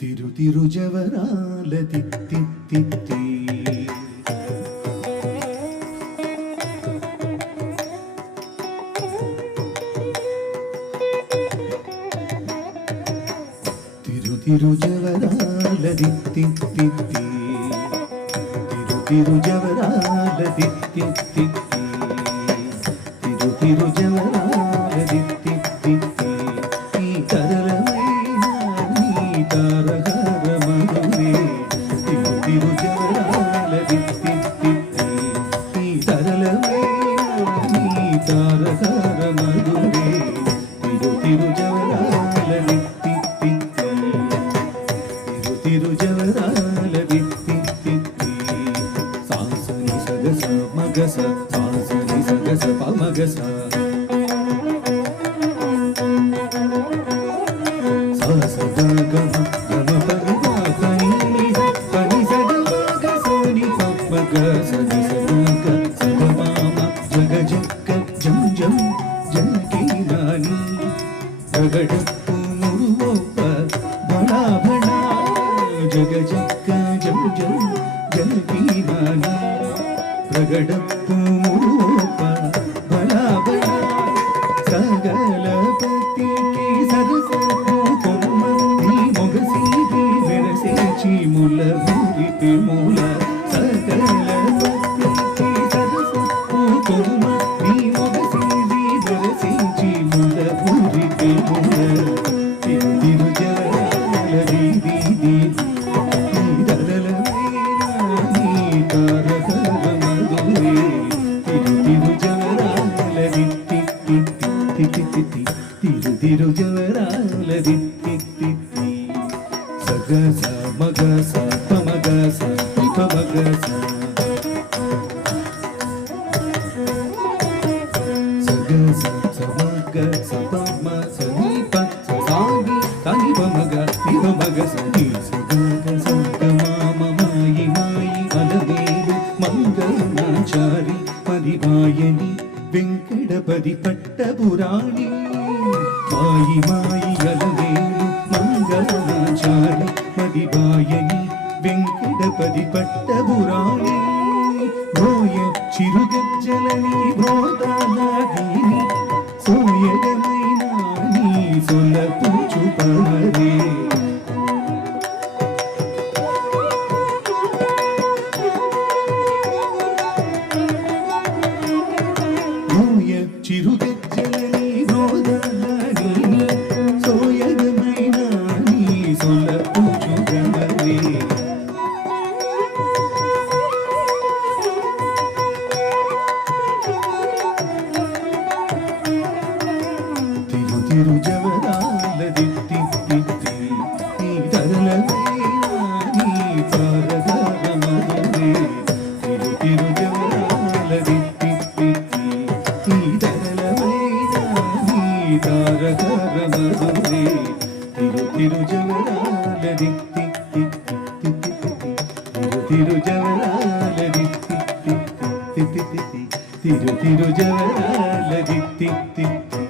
తిరుజవరాల తిత్తి తిత్తి తిరుజవరాల తిత్తి తిత్తి తిరుజవరాల తిత్తి తిత్తి తిరుజవరాల తిత్తి తిత్తి ఈ తరలమైన నీ తారహార మధురే తిరుజవరాల తిత్తి తిత్తి ఈ తరలమైన నీ తారహార మధురే తిరుజవరాల తిత్తి తిరుజవరాల తిత్తి తిత్తి సాసని సగస మగస సాసని సగస పమగస సాస గమ గమ పగ పని పని సగ మగ సని పమగ సని సగ సగమామ జగ జక్క జం జం జనకి నాని జగడప్పు మురువోప భళా భళా జగ జక్క జం జం జనకి నాని ప్రగడప్పు మురువోప భళా భళా సగలపతికి సరసపు కొమ్మ నీ మొగసీది మెరసేచి ముల ఊరితే మూల సగలపతికి సరసపు కొమ్మ నీ మొగసీది మెరసేచి ముల ఊరితే మూల తిరుజవరాల దీది దీది తిరుజవరాల దిత్తి తిత్తి సగ స మగ స పమగ స పమగ స సగ స సమగ స పమ స ని ప స సాగి తని పమగ ని పమగ స ని సగ సగ మామ మాయి మాయి అలవేలు మంగళాచారి పరివాయని వెంకటపది పట్టపురాణి మాయి మాయి అలవేలు మంగళాచారి పరివాయని వెంకటపది పట్టపురాణి భోయ చిరుగజ్జలని భోదాదీని సోయగమైన నీ సొలపుచు పవరే చిరుగజ్జలని భోదాదీని సోయగమైన నీ సొలపుచు పవరే తిరుజవరాల దిత్తి తిత్తి ఈ తరలమైన నీ తారహార మధురే తిరుజవరాల దిత్తి తిత్తి ఈ తరలమైన నీ తారహార మధురే తిరుజవరాల దిత్తి తిత్తి తిరుజవరాల దిత్తి తిత్తి తిరుజవరాల దిత్తి తిత్తి